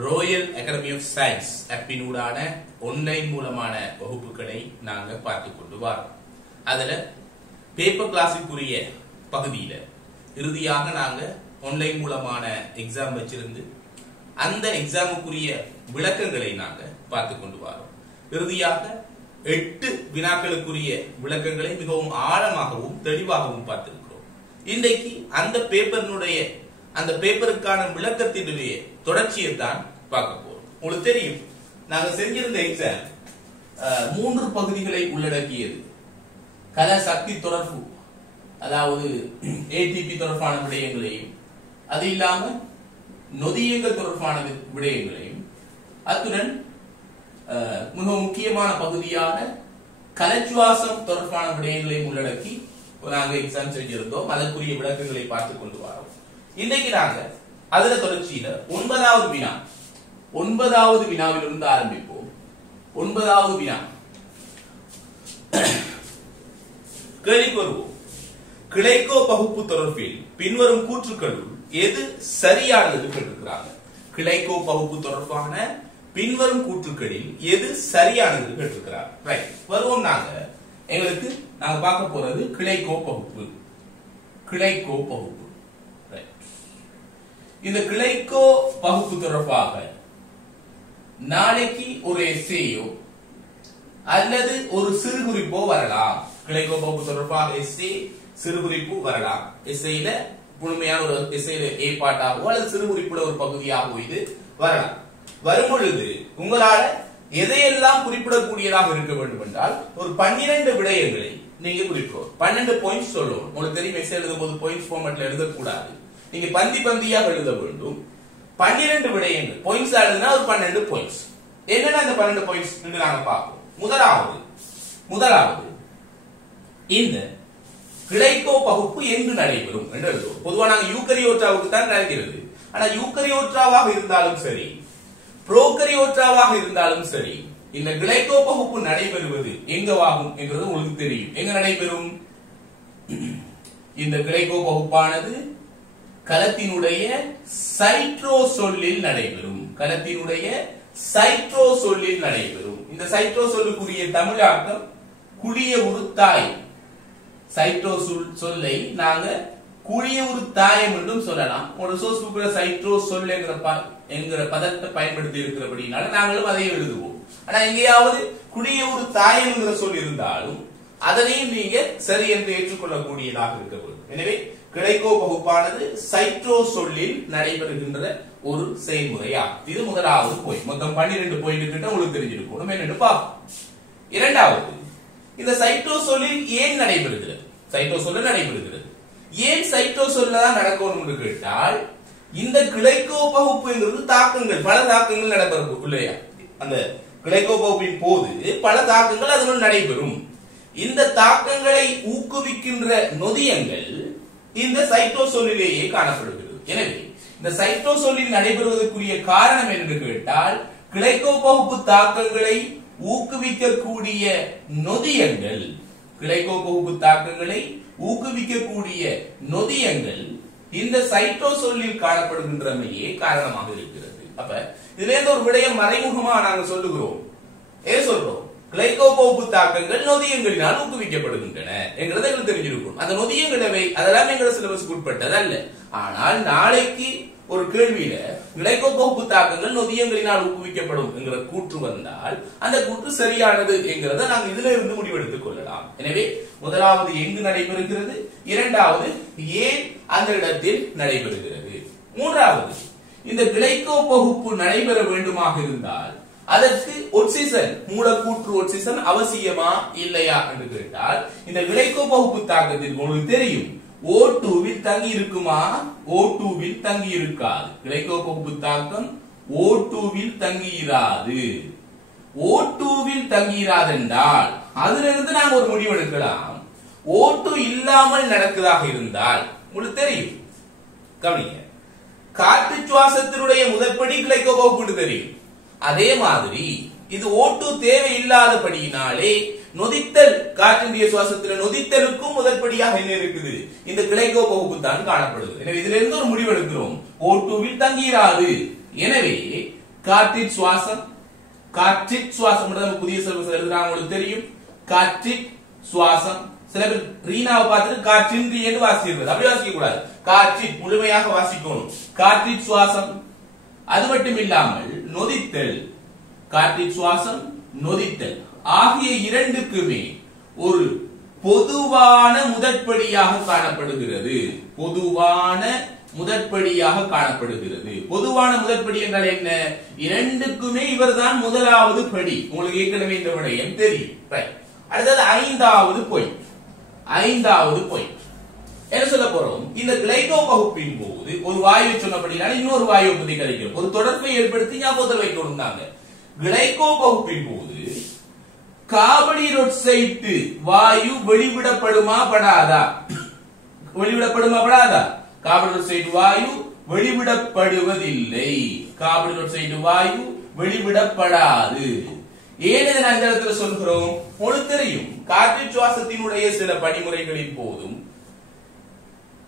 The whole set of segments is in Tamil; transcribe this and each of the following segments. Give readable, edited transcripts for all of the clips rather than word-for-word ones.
ராயல் அகாடமி ஆஃப் சயின்ஸ் ஆப்பினூடான ஆன்லைன் மூலமான வகுப்புகளை நாங்க பார்த்துக் கொண்டு வரோம். அதுல பேப்பர் கிளாஸுக்குரிய பகுதியில இறுதியாக நாங்க ஆன்லைன் மூலமான எக்ஸாம் வச்சிருந்து அந்த எக்ஸாமுக்குரிய விளக்கங்களை நாங்க பார்த்துக் கொண்டு வரோம். இறுதியாக 8 வினாக்களுக்குரிய விளக்கங்களை மிகவும் ஆழமாகவும் தெளிவாகவும் பார்த்திருக்கிறோம். இன்றைக்கு அந்த பேப்பருக்கான விளக்கத்தினுடைய தொடர்ச்சியை தான் பார்க்க போறோம். உங்களுக்கு தெரியும், நாங்க செஞ்சிருந்த எக்ஸாம் 3 பகுதிகளை உள்ளடக்கியது. கல சக்தி தொடர்பு, அதாவது ஏடிபி தொடர்பான விடயங்களையும், அது இல்லாம நொதியங்கள் தொடர்பான விடயங்களையும், அத்துடன் மிக முக்கியமான பகுதியான கலச்சுவாசம் தொடர்பான விடயங்களையும் உள்ளடக்கி நாங்க எக்ஸாம் செஞ்சிருந்தோம். அதற்குரிய விளக்கங்களை பார்த்துக் கொண்டு வரோம். இன்னைக்கு நாங்க அதுல தொடர்ச்சியில 9வது வினாவிலிருந்து ஆரம்பிப்போம். 9வது வினா கேள்விக்கு வருவோம். கிளைக்கோ பகுப்பு தொடர்பில் பின்வரும் கூற்றுக்களுள் எது சரியானது கேட்டிருக்கிறாங்க. கிளைக்கோ பகுப்பு தொடர்பான பின்வரும் கூற்றுக்களில் எது சரியானது கேட்டிருக்கிறார். ரைட், வருவோம். நாங்க பார்க்க போறது கிளைக்கோ பகுப்பு. இந்த கிளைக்கோ பகுப்பு தொடர்பாக நாளைக்கு ஒரு எஸ்ஏயோ அல்லது ஒரு சிறுகுறிப்போ வரலாம். கிளைக்கோ பகுப்பு தொடர்பாக எஸ்ஏ சிறுகுறிப்பு வரலாம். எஸ்ஏல முழுமையான ஒரு எஸ்ஏல ஏ பாட்டாகவோ அல்லது சிறுகுறிப்புல ஒரு பகுதியாகவோ இது வரலாம். வரும் பொழுது உங்களால எதையெல்லாம் குறிப்பிடக்கூடியதாக இருக்க வேண்டும் என்றால் ஒரு 12 விடயங்களை நீங்க குறிப்பிடுவோம். 12 பாயிண்ட்ஸ் சொல்லணும். உங்களுக்கு தெரியும், எஸ்ஏ எழுதும் போது பாயிண்ட்ஸ் ஃபார்மேட்ல எழுதக்கூடாது. நீங்க பந்தியாக எழுத வேண்டும். 12 விடயங்கள் பாயிண்ட்ஸ் எழுதுனா ஒரு 12 பாயிண்ட்ஸ். என்னன்னா இந்த 12 பாயிண்ட்ஸ் நாங்க பார்ப்போம். முதலாவது இந்த கிளைக்கோ பகுப்பு எங்கு நடைபெறும் என்று எழுதுவோம். பொதுவா நாங்க யூகரியோட்டாவுக்கு தான் நடக்கிறது. ஆனா யூகரியோட்டாவாக இருந்தாலும் சரி, புரோகரியோட்டாவாக இருந்தாலும் சரி, இந்த கிளைக்கோ பகுப்பு நடைபெறுவது எங்கவாகும் என்றது உங்களுக்கு தெரியும். எங்க நடைபெறும்? இந்த கிளைக்கோ பகுப்பானது கலத்தினுடைய சைட்ரோசோல்லில் நடைபெறும். இந்த சைட்ரோசோல்லுக்குரிய தமிழாக்கம் குழிய உருத்தாய். சைட்ரோசோல்லை நாங்க குழிய உருத்தாயம் என்றும் சொல்லலாம். ஒரு சோர்ஸ் புக்ல சைட்ரோசோல் என்கிற பதத்தை பயன்படுத்தி இருக்கிறபடினால நாங்களும் அதை எழுதுவோம். ஆனா எங்கேயாவது குழிய உருத்தாயம் என்கிற சொல் இருந்தாலும் அதனையும் நீங்க சரி என்று ஏற்றுக்கொள்ளக்கூடியதாக இருக்க வேண்டும். எனவே கிளைக்கோ பகுப்பானது சைட்ரோசோல்லில் நடைபெறுகின்ற ஒரு செயல்முறையாகும். இது முதலாவது பாயிண்ட். மொத்தம் 12 பாயிண்ட் கிட்ட உங்களுக்கு தெரிஞ்சிருக்கும். என்னன்னு பார்ப்போம். இரண்டாவது, இந்த சைட்ரோசோல்லில் ஏன் நடைபெறுகிறது? ஏன் சைட்ரோசோல்ல தான் நடக்கணும் என்று கேட்டால், இந்த கிளைக்கோ பகுப்புங்கிறது தாக்கங்கள், பல தாக்கங்கள் நடைபெறும் இல்லையா? அந்த கிளைக்கோ பகுப்பின் போது பல தாக்கங்கள் அதனுள் நடைபெறும். இந்த தாக்கங்களை ஊக்குவிக்கின்ற நொதியங்கள் இந்த சைட்டோசோலிலேயே காணப்படுகிறது. எனவே இந்த சைட்டோசோலில் நடைபெறுவதற்குரிய காரணம் என்று கேட்டால், கிளைக்கோ பகுப்பு தாக்கங்களை ஊக்குவிக்கக்கூடிய நொதியங்கள், இந்த சைட்டோசோலில் காணப்படுகின்றமையே காரணமாக இருக்கிறது. அப்ப இதுல இருந்து ஒரு விடயம் மறைமுகமா நாங்க சொல்லுகிறோம். சொல்றோம், கிளைக்கோ பகுப்பு தாக்கங்கள் நொதியங்களினால் ஊக்குவிக்கப்படுகின்றன என்கிறத எங்களுக்கு தெரிஞ்சிருக்கும். அந்த நொதியங்களவை அதெல்லாம் எங்களோட சிலபஸ்க்கு உட்பட்டது அல்ல. ஆனால் நாளைக்கு ஒரு கேள்வியில கிளைக்கோ பகுப்பு தாக்கங்கள் நொதியங்களினால் ஊக்குவிக்கப்படும் என்கிற கூற்று வந்தால் அந்த கூற்று சரியானது என்கிறத நாங்கள் இதுல இருந்து முடிவெடுத்துக் கொள்ளலாம். எனவே முதலாவது எங்கு நடைபெறுகிறது, இரண்டாவது ஏன் அந்த இடத்தில் நடைபெறுகிறது, மூன்றாவது இந்த கிளைக்கோ பகுப்பு நடைபெற வேண்டுமாக இருந்தால் அதற்கு ஒட்சிசன், மூலக்கூற்று ஒட்சிசன் அவசியமா இல்லையா என்று கேட்டால், இந்த கிளைக்கோ பகுப்பு தாக்கத்தில் உங்களுக்கு தெரியும் O2 வில் தங்கி இருக்குமா? O2 வில் தங்கி இருக்காது. கிளைக்கோ பகுப்பு தாக்கம் O2 வில் தங்கி இராது. O2 வில் தங்கி இராதென்றால் அதிலிருந்து நாம் ஒரு முடிவு எடுக்கலாம். O2 இல்லாமல் நடக்குதாக இருந்தால் உங்களுக்கு தெரியும், கவனிங்க, காற்று சுவாசத்தினுடைய முதற்படி கிளைக்கோ பகுப்பு தெரியும். அதே மாதிரி இது O2 தேவை இல்லாதபடியினாலே நொதித்தல், காற்றினுடைய சுவாசத்தில் நொதித்தலுக்கும் முதற்படியாக என்ன இருக்குது? இந்த கிளைக்கோ பகுப்பு தான் காணப்படுது. எனவே இதுல இருந்து ஒரு முடிவு எடுக்கிறோம், O2 வில் தங்கிராது. எனவே காற்றின் சுவாசம். காற்றின் சுவாசம் புதிய சிலபஸ் எழுதுறாங்க, உங்களுக்கு தெரியும். காற்றின் சுவாசம். சில பேர் ரீனாவை பார்த்துட்டு காற்றின்றி என்று வாசிக்கிறது. அப்படி வாசிக்க கூடாது. காற்றின் முழுமையாக வாசிக்கணும். காற்றின் சுவாசம். அது மட்டும் இல்லாமல் நொதித்தல், காற்றின் சுவாசம், நொதித்தல் ஆகிய இரண்டுக்குமே ஒரு பொதுவான முதற்படியாக காணப்படுகிறது. பொதுவான முதற்படியாக காணப்படுகிறது. பொதுவான முதற்படி என்றால் என்ன? இரண்டுக்குமே இவர்தான் முதலாவது படி. உங்களுக்கு ஏற்கனவே இந்த விடயம் தெரியும். அடுத்தது ஐந்தாவது பாயிண்ட். ஐந்தாவது பாயிண்ட் என்ன சொல்ல போறோம்? இந்த கிளைகோ பகுப்பின் போது ஒரு வாயுவை சொன்னபடினால இன்னொரு வாயுவை பத்தி கிடைக்கும். ஒரு தொடர்பை ஏற்படுத்தி ஞாபகத்தில் வைக்க கொடுத்தாங்க. கிளைகோ பகுப்பின் போது கார்பனீரொட்சைட்டு வாயு வெளிவிடப்படுமா படாதா? வெளிவிடப்படுமா படாதா? கார்பனீரொட்சைட்டு வாயு வெளிவிடப்படுவதில்லை. கார்பனீரொட்சைட்டு வாயு வெளிவிடப்படாது. ஏன் இதை நான் இந்த இடத்துல சொல்கிறோம்? உங்களுக்கு தெரியும், காற்று சுவாசத்தினுடைய சில படிமுறைகளின் போதும்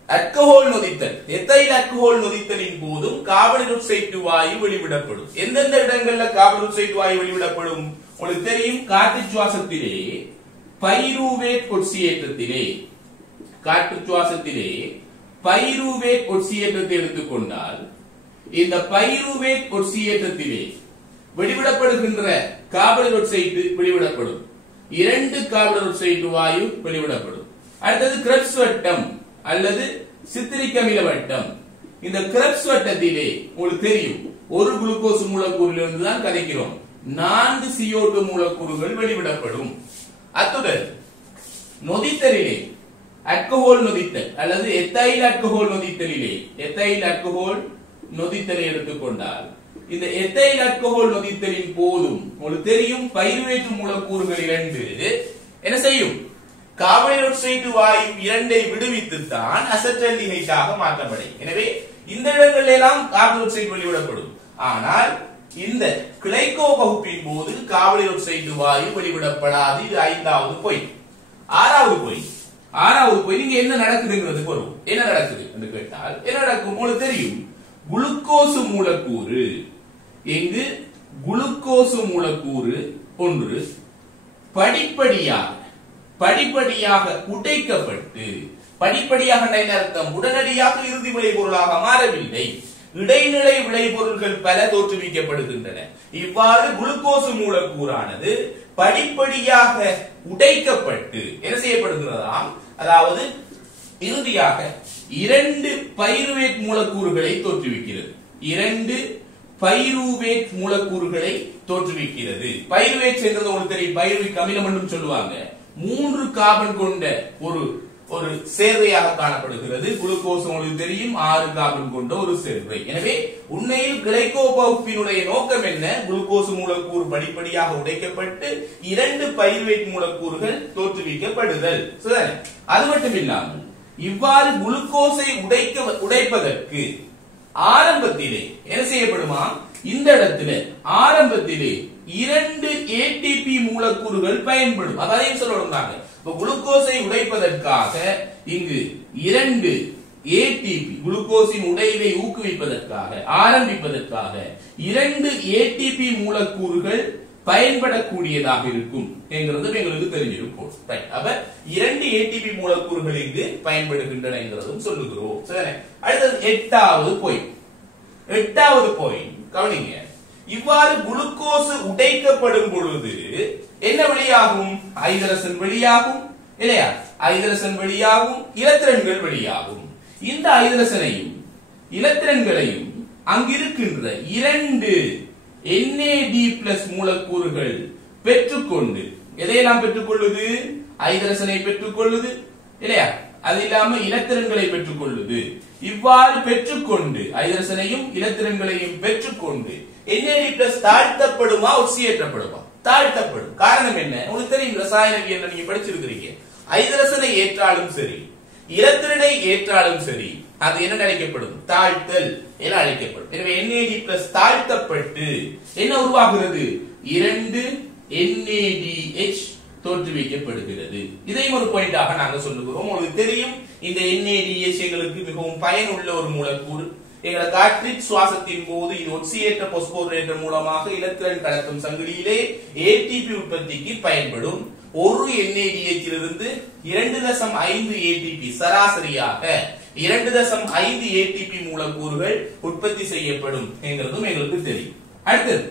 ஆல்கஹால் நொதித்தல், எத்தைல் ஆல்கஹால் நொதித்தலின் போதும் கார்பனீரொட்சைட்டு வாயு வெளிவிடப்படும். எந்தெந்த இடங்கள்ல கார்பனீரொட்சைட்டு வாயு வெளிவிடப்படும்? உங்களுக்கு தெரியும், காற்று சுவாசத்திலே பைருவேட் ஒட்சியேற்றத்திலே, காற்று சுவாசத்திலே பைருவேட் ஒட்சியேற்றத்தை எடுத்துக்கொண்டால் இந்த பைருவேட் ஒட்சியேற்றத்திலே வெளிவிடப்படுகின்ற கார்பனீரொட்சைட்டு வெளிவிடப்படும். 2 கார்பனீரொட்சைட்டு வாயு வெளிவிடப்படும். அடுத்தது கிரெப்ஸ் வட்டம் அல்லது சித்திரிக் அமில வட்டம். இந்த கிரெப்ஸ் வட்டத்திலே உங்களுக்கு தெரியும், ஒரு குளுக்கோஸ் மூலக்கூறிலிருந்து தான் கதைக்கிறோம். 4 CO2 மூலக்கூறுகள் வெளிவிடப்படும். அத்துடன் நொதித்தலிலே ஆல்கஹால் நொதித்தல் அல்லது எத்தைல் ஆல்கஹால் நொதித்தலிலே, எத்தைல் ஆல்கஹால் நொதித்தலை எடுத்துக்கொண்டால் இந்த எத்தைல் ஆல்கஹால் நொதித்தலின் போதும் உங்களுக்கு தெரியும், பைருவேட் மூலக்கூறுகள் 2 என்ன செய்யும்? கார்பனீரொட்சைட்டு வாயு 2ஐ விடுவித்துத்தான் அசெட்டல்டிஹைடாக மாற்றப்படும். எனவே இந்த இடங்களில் எல்லாம் கார்பனீரொட்சைட்டு வெளிவிடப்படும். ஆனால் இந்த கிளைகோ பகுப்பின் போது கார்பனீரொட்சைட்டு வாயு வெளிவிடப்படாது. இது ஐந்தாவது பாயிண்ட். ஆறாவது பாயிண்ட் இங்க என்ன நடக்குதுங்கிறதுக்கு வரும். என்ன நடக்குது என்று கேட்டால் என்ன நடக்கும்? உங்களுக்கு தெரியும், குளுக்கோஸ் மூலக்கூறு, இங்கு குளுக்கோஸ் மூலக்கூறு ஒன்று படிப்படியாக உடைக்கப்பட்டு, படிப்படியாக அர்த்தம் உடனடியாக இறுதி விளைபொருளாக மாறவில்லை, இடைநிலை விளைபொருள்கள் பல தோற்றுவிக்கப்படுகின்றன. இவ்வாறு குளுக்கோஸ் மூலக்கூறானது படிப்படியாக உடைக்கப்பட்டு என்ன செய்யப்படுகிறதாம்? அதாவது இறுதியாக 2 பைருவேட் மூலக்கூறுகளை தோற்றுவிக்கிறது. 2 பைருவேட் மூலக்கூறுகளை தோற்றுவிக்கிறது. பைருவேட் என்றது உங்களுக்கு தெரியும், பைருவிக் அமிலம் என்று சொல்லுவாங்க. 3 கார்பன் கொண்ட ஒரு சேர்வையாக காணப்படுகிறது. குளுக்கோஸ் உங்களுக்கு தெரியும், 6 கார்பன் கொண்ட ஒரு சேர்வை. எனவே உண்மையில் கிளைகோ பகுப்பினுடைய நோக்கம் என்ன? குளுக்கோஸ் மூலக்கூறு படிப்படியாக உடைக்கப்பட்டு 2 பைருவேட் மூலக்கூறுகள் தோற்றுவிக்கப்படுதல். அது மட்டும் இல்லாமல் இவ்வாறு குளுக்கோஸை உடைப்பதற்கு ஆரம்பத்திலே என்ன செய்யப்படுமா? இந்த இடத்துல ஆரம்பத்திலே 2 ATP மூலக்கூறுகள் பயன்படும். அதையும் சொல்லணும்னாங்க. குளுக்கோஸை உடைப்பதற்காக இங்கு 2 ATP, குளுக்கோஸின் உடைவை ஊக்குவிப்பதற்காக ஆரம்பிப்பதற்காக 2 ATP மூலக்கூறுகள் பயன்படக்கூடியதாக இருக்கும் என்கிறது எங்களுக்கு தெரிஞ்சிருக்கும். அப்ப 2 ATP மூலக்கூறுகள் இங்கு பயன்படுகின்றன என்கிறதும் சொல்லுகிறோம். அடுத்தது 8வது பாயிண்ட் கவனிங்க. இவ்வாறு குளுக்கோஸ் உடைக்கப்படும் பொழுது என்ன வெளியாகும்? ஐதரசன் வெளியாகும் இல்லையா? ஐதரசன் வெளியாகும், இலத்திரன்கள் வெளியாகும். இந்த ஐதரசனையும் இலத்திரன்களையும் அங்கிருக்கின்ற 2 NAD+ மூலக்கூறுகள் பெற்றுக்கொண்டு எதையெல்லாம் பெற்றுக்கொள்ளுது? ஐதரசனை பெற்றுக்கொள்ளுது இல்லையா? அது இல்லாம இலத்திரன்களை பெற்றுக்கொள்ளுது. இவ்வாறு பெற்றுக்கொண்டு ஐதரசனையும் இலத்திரன்களையும் பெற்றுக்கொண்டு NAD+ தாழ்த்தப்படுமா ஒட்சியேற்றப்படுமா? தாழ்த்தப்படும். காரணம் என்ன? உங்களுக்கு தெரியும், ரசாயனவியல் நீங்க படிச்சிருக்கிறீங்க. ஐதரசனை ஏற்றாலும் சரி, இலத்திரனை ஏற்றாலும் சரி, அது என்ன அழைக்கப்படும்? தாழ்த்தல் என அழைக்கப்படும். எனவே NAD+ தாழ்த்தப்பட்டு என்ன உருவாகிறது? 2 NADH தோற்றுவிக்கப்படுகிறது. இதையும் ஒரு பாயிண்டாக நாங்க சொல்லுகிறோம். உங்களுக்கு தெரியும், இந்த NADH எங்களுக்கு மிகவும் பயனுள்ள ஒரு மூலக்கூறு. எங்களை காற்றின் சுவாசத்தின் போது இது ஒட்சியேற்ற பொஸ்போரேற்ற மூலமாக இலத்திரன் கடத்தும் சங்கிலியிலே ஏடிபி உற்பத்திக்கு பயன்படும். ஒரு NADH இலிருந்து 2.5 ATP சராசரியாக 2.5 ATP மூலக்கூறுகள் உற்பத்தி செய்யப்படும் என்கிறதும் எங்களுக்கு தெரியும். அடுத்தது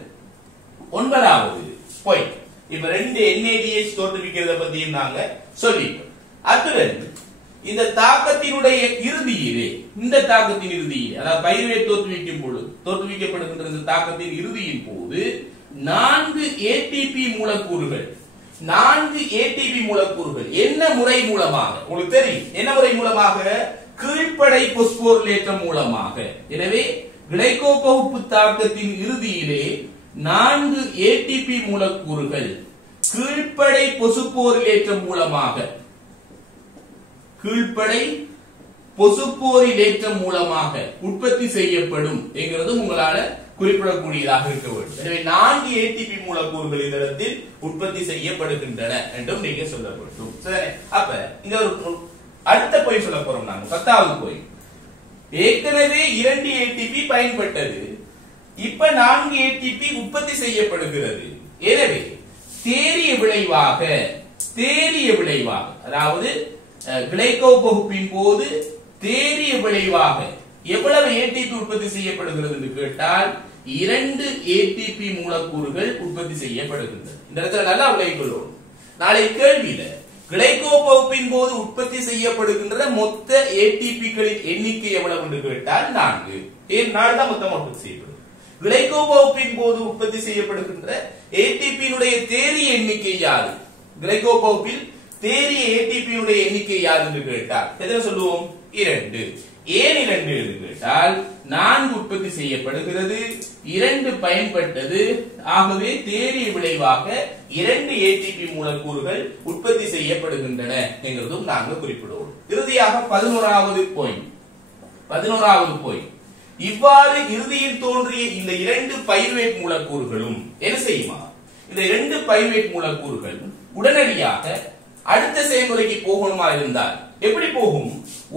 9வது பாயிண்ட். இப்ப 2 NADH தோற்றுவிக்கிறத பத்தியும் நாங்க சொல்லிட்டோம். அத்துடன் இந்த தாக்கத்தினுடைய இறுதியிலே அதாவது பைருவேட் தோற்றுவிக்கப்படுகின்ற இந்த தாக்கத்தின் இறுதியின் போது 4 ATP மூலக்கூறுகள் என்ன முறை மூலமாக உங்களுக்கு தெரியும், என்ன முறை மூலமாக? கீழ்ப்படை பொஸ்போரிலேற்றம் மூலமாக. எனவே கிளைகோபகுப்பு தாக்கத்தின் இறுதியிலே 4 ATP மூலக்கூறுகள் கீழ்ப்படை பொசுப்போரிலேற்றம் மூலமாக உற்பத்தி செய்யப்படும் என்கிறது உங்களால குறிப்பிடக்கூடியதாக இருக்க வேண்டும். எனவே 4 ATP மூலக்கூறுகள் இந்த இடத்தில் உற்பத்தி செய்யப்படுகின்றன என்றும் நீங்க சொல்ல வேண்டும். சரி, அப்ப இந்த ஒரு அடுத்த பாயிண்ட் சொல்ல போறோம். நாங்க 10வது பாயிண்ட். ஏற்கனவே 2 ATP பயன்பட்டது, இப்ப 4 ATP உற்பத்தி செய்யப்படுகிறது. எனவே தேறிய விளைவாக அதாவது கிளைகோபகுப்பின் போது தேறிய விளைவாக எவ்வளவு ATP உற்பத்தி செய்யப்படுகிறது என்று கேட்டால் 2 ATP மூலக்கூறுகள் உற்பத்தி செய்யப்படுகின்றன. இந்த இடத்துல நல்லா விளங்கிக் கொள்ளணும். நாளை கேள்வியில கிளைகோபகுப்பின் போது உற்பத்தி செய்யப்படுகின்ற மொத்த ATPகளின் எண்ணிக்கை எவ்வளவு என்று கேட்டால் 4. ஏன் 4 தான் மொத்தம் உற்பத்தி செய்யப்படும். கிளைகோபகுப்பின் போது உற்பத்தி செய்யப்படுகின்ற ATP-னுடைய தேறிய எண்ணிக்கை யாது? கிளைகோபகுப்பில் தேறிய ATP-னுடைய எண்ணிக்கை யாது என்று கேட்டால் எதை சொல்லுவோம்? 2. ஏன் 2 என்று கேட்டால் 4 உற்பத்தி செய்யப்படுகிறது, 2 பயன்பட்டது. ஆகவே தேறிய விளைவாக 2 ATP மூலக்கூறுகள் உற்பத்தி செய்யப்படுகின்றன என்கிறதும் நாங்கள் குறிப்பிடுவோம். இறுதியாக 11வது பாயிண்ட். இவ்வாறு இறுதியில் தோன்றிய இந்த 2 பைருவேட் மூலக்கூறுகளும் என்ன செய்யுமா? இந்த 2 பைருவேட் மூலக்கூறுகள் உடனடியாக அடுத்த செயல்முறைக்கு போகணுமா இருந்தால் எப்படி போகும்?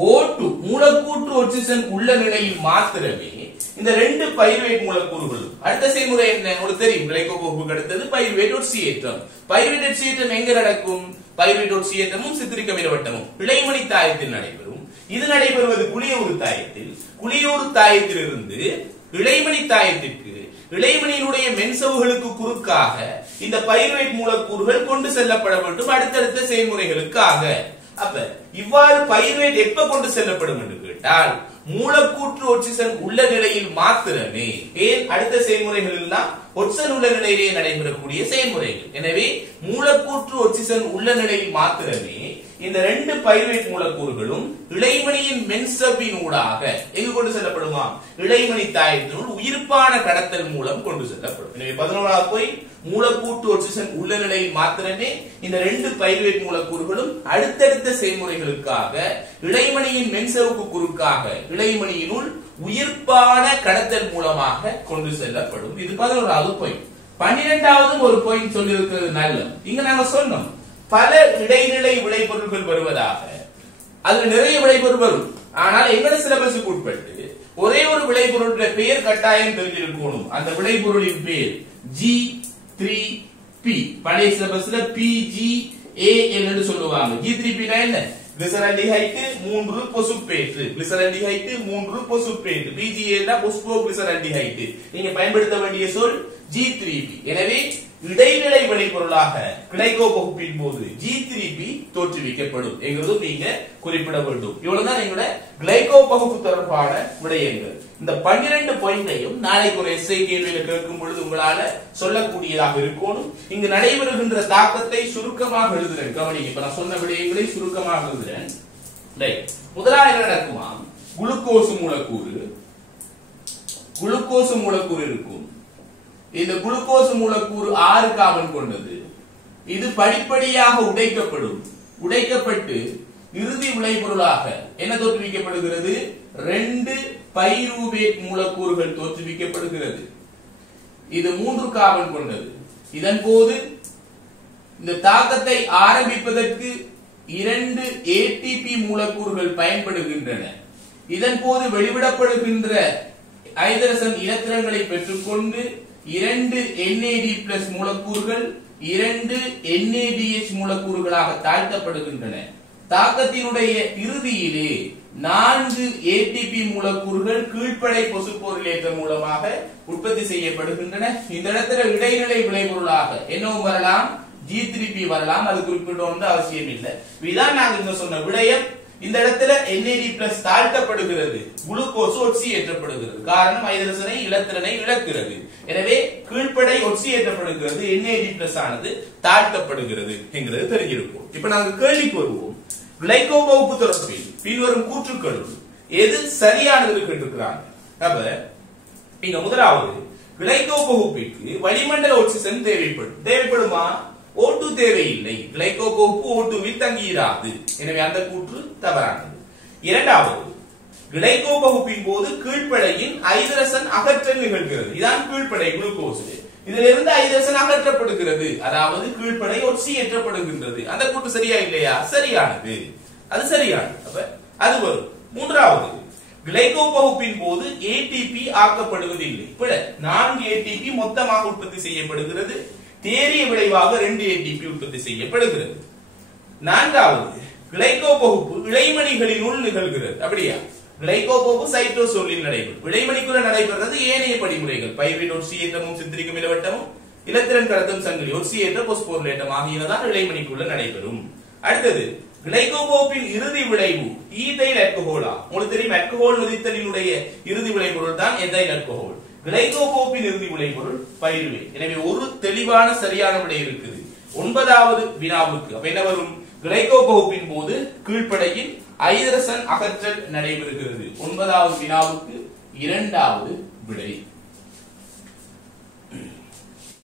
O2 மூலக்கூற்று ஆக்சிஜன் உள்ள நிலையில் மாத்திரமே இந்த 2 பைருவேட் மூலக்கூறுகளும் அடுத்த செயல்முறை என்ன உங்களுக்கு தெரியும். கிளைகோபகுப்புக்கு அடுத்தது பைருவேட் ஒட்சியேற்றம். பைருவேட் ஒட்சியேற்றம் எங்க நடக்கும்? பைருவேட் ஒட்சியேற்றமும் சித்திரிக்க விலவட்டமும் இழைமணி தாயத்தில் நடைபெறும். இது நடைபெறுவது குளியூறு தாயத்திலிருந்து இழைமணி தாயத்திற்கு இழைமணியினுடைய மென்சவுகளுக்கு குறுக்காக இந்த பைருவேட் மூலக்கூறுகள் கொண்டு செல்லப்பட வேண்டும் அடுத்தடுத்த செயல்முறைகளுக்காக. அப்ப இவ்வாறு பைருவேட் எப்ப கொண்டு செல்லப்படும் என்று கேட்டால் மூலக்கூற்று ஆக்சிஜன் உள்ள நிலையில் மாத்திரமே. ஏன்? அடுத்த செயல்முறைகள் எல்லாம் ஆக்சிஜன் உள்ள நிலையிலே நடைபெறக்கூடிய செயல்முறைகள். எனவே மூலக்கூற்று ஆக்சிஜன் உள்ள நிலையில் மாத்திரமே இந்த 2 பைருவேட் மூலக்கூறுகளும் இழைமணியின் மென்சவ்வின் ஊடாக எங்கு கொண்டு செல்லப்படுமா? இழைமணி தாயத்தினுள் உயிர்ப்பான கடத்தல் மூலம் கொண்டு செல்லப்படும். எனவே 11வது பாயிண்ட், மூலக்கூற்று ஆக்சிஜன் உள்ள நிலையில் மாத்திரமே இந்த 2 பைருவேட் மூலக்கூறுகளும் அடுத்தடுத்த செயல்முறைகளுக்காக இழைமணியின் மென்சவுக்கு குறுக்காக இழைமணியினுள் உயிர்ப்பான கடத்தல் மூலமாக கொண்டு செல்லப்படும். இது 11வது பாயிண்ட். 12வது ஒரு பாயிண்ட் சொல்லி இருக்கிறது நல்ல. இங்க நாங்க சொன்னோம் பல இடைநிலை விளைபொருட்கள் வருவதாக. அதுல நிறைய விளைபொருள் வரும். ஆனால் எங்கட சிலபஸுக்கு உட்பட்டு ஒரே ஒரு விளைபொருளுடைய பெயர் கட்டாயம் தெரிஞ்சிருக்கணும். அந்த விளைபொருளின் பெயர் G3P. பழைய சிலபஸ்ல PGAL என்று சொல்லுவாங்க. G3P என்ன? கிளிசரல்டிஹைட் 3 பொசுப்பேற்று. கிளிசரல்டிஹைட் 3 பொசுப்பேற்று. PGAL பொஸ்போகிளிசரல்டிஹைட். நீங்க பயன்படுத்த வேண்டிய சொல் G3P. எனவே இடைநிலை விளைபொருளாக கிளைகோபகுப்பின் போது G3P தோற்றுவிக்கப்படும் என்கிறதும் நீங்க குறிப்பிட வேண்டும். இவ்வளவுதான் எங்களோட கிளைகோபகுப்பு தொடர்பான விடயங்கள். இந்த 12 பாயிண்டையும் நாளைக்கு ஒரு எஸ்ஐ கேள்வியில கேட்கும் பொழுது உங்களால சொல்லக்கூடியதாக இருக்கணும். இங்கு நடைபெறுகின்ற தாக்கத்தை சுருக்கமாக எழுதுறேன். கவனிங்க, இப்ப நான் சொன்ன விடயங்களை சுருக்கமாக எழுதுறேன். முதலாவது என்ன நடக்குமா? குளுக்கோஸ் மூலக்கூறு இருக்கும். இந்த குளுக்கோஸ் மூலக்கூறு 6 கார்பன் கொண்டது. இது படிப்படியாக உடைக்கப்பட்டு இறுதி விளைபொருளாக என்ன தோற்றுவிக்கப்படுகிறது? 2 பைருவேட் மூலக்கூறுகள் தோற்றுவிக்கப்படுகிறது. இது 3 கார்பன் கொண்டது. இதன் போது இந்த தாக்கத்தை ஆரம்பிப்பதற்கு 2 ATP மூலக்கூறுகள் பயன்படுகின்றன. இதன் போது வெளிவிடப்படுகின்ற ஐதரசன் இலத்திரங்களை பெற்றுக்கொண்டு 2 NAD+ மூலக்கூறுகள் 2 NADH மூலக்கூறுகளாக தாழ்த்தப்படுகின்றன. தாக்கத்தினுடைய இறுதியிலே 4 ATP மூலக்கூறுகள் கீழ்ப்படை பொசுப்பொருளேற்றம் மூலமாக உற்பத்தி செய்யப்படுகின்றன. இந்த இடத்துல இடைநிலை விளைபொருளாக என்னவும் வரலாம், G3P வரலாம், அது குறிப்பிடணும் அவசியம் இல்லை. இதான் நாங்க இங்க சொன்ன விடயம். இந்த இடத்துல NAD+ தாழ்த்தப்படுகிறது, குளுக்கோஸ் ஒட்சியேற்றப்படுகிறது. காரணம் ஐதரசனை இலத்திரனை இழக்கிறது. எனவே கீழ்ப்படை ஒட்சியேற்றப்படுகிறது, NAD+ ஆனது தாழ்த்தப்படுகிறது என்கிறது தெரிஞ்சிருக்கும். இப்ப நாங்க கேள்விக்கு வருவோம். கிளைகோ பகுப்பு தொடர்பில் பின்வரும் கூற்றுக்களுள் எது சரியானது கேட்டிருக்கிறாங்க. அப்ப இங்க முதலாவது, கிளைகோ பகுப்பிற்கு வளிமண்டல ஆக்சிஜன் தேவைப்படுமா? O2 தேவையில்லை. கிளைகோ பகுப்பு O2வில் தங்கியிராது. எனவே அந்த கூற்று தவறானது. இரண்டாவது, கிளைகோ பகுப்பின் போது கீழ்ப்படையின் ஐதரசன் அகற்றல் நிகழ்கிறது. இதான் கீழ்ப்படை குளுக்கோஸ். இதிலிருந்து ஐதரசன் அகற்றப்படுகிறது, அதாவது கீழ்ப்படை ஒட்சியேற்றப்படுகின்றது. அந்த கூற்று சரியா இல்லையா? சரியானது, அது சரியானது. அப்ப அது வரும். மூன்றாவது, கிளைகோ பகுப்பின் போது ATP ஆக்கப்படுவதில்லை. 4 ATP மொத்தமாக உற்பத்தி செய்யப்படுகிறது. தேறிய விளைவாக 2 ATP உற்பத்தி செய்யப்படுகிறது. நான்காவது, கிளைகோ பகுப்பு இழைமணிகளினுள் நிகழ்கிறது. அப்படியா? கிளைகோ பகுப்பு சைட்டோசோலில் நடைபெறும். இழைமணிக்குள்ள நடைபெறுவது ஏனைய படிமுறைகள், பைருவேட் ஒட்சியேற்றமும் சித்திரிக்கும் இலவட்டமும் இலத்திரன் கடத்தும் சங்கிலி ஒட்சியேற்ற பொஸ்போர்லேட்டம் ஆகியனதான் இழைமணிக்குள்ள நடைபெறும். அடுத்தது, கிளைகோ பகுப்பின் இறுதி விளைவு ஈதைல் ஆல்கஹாலா? உங்களுக்கு தெரியும், ஆல்கஹால் நொதித்தலினுடைய இறுதி விளைபொருள் தான் எதைல் ஆல்கஹால். கிளைகோ பகுப்பின் இறுதி விளைபொருள் பைருவேட். எனவே ஒரு தெளிவான சரியான விடை இருக்குது 9வது வினாவுக்கு. அப்ப என்ன வரும்? கிளைகோ பகுப்பின் போது கீழ்ப்படையில் ஐதரசன் அகற்றல் நடைபெறுகிறது. 9வது வினாவுக்கு 2வது விடை.